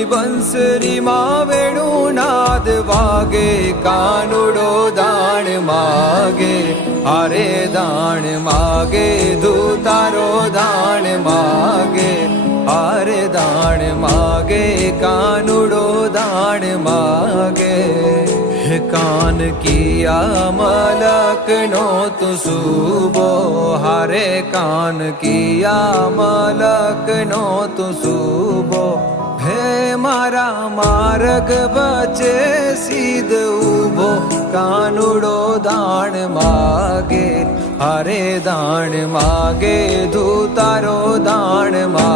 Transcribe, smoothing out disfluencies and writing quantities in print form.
નાની બંસરીમાં વેણું નાદ વાગે, કાનુડો દાણ માગે, અરે દાણ માગે, તું તારો દાણ માગે, અરે દાણ માગે, કાનુડો દાણ માગે. હે કાન કિયા મલક નો તું સુબો, હારે કાન કિયા મલક નો તું સુબો. હે મારા માર્ગ વચ્ચે સીધ ઉભો, કાનુડો દાણ માગે, અરે દાણ માગે, તું તારો દાણ માગે.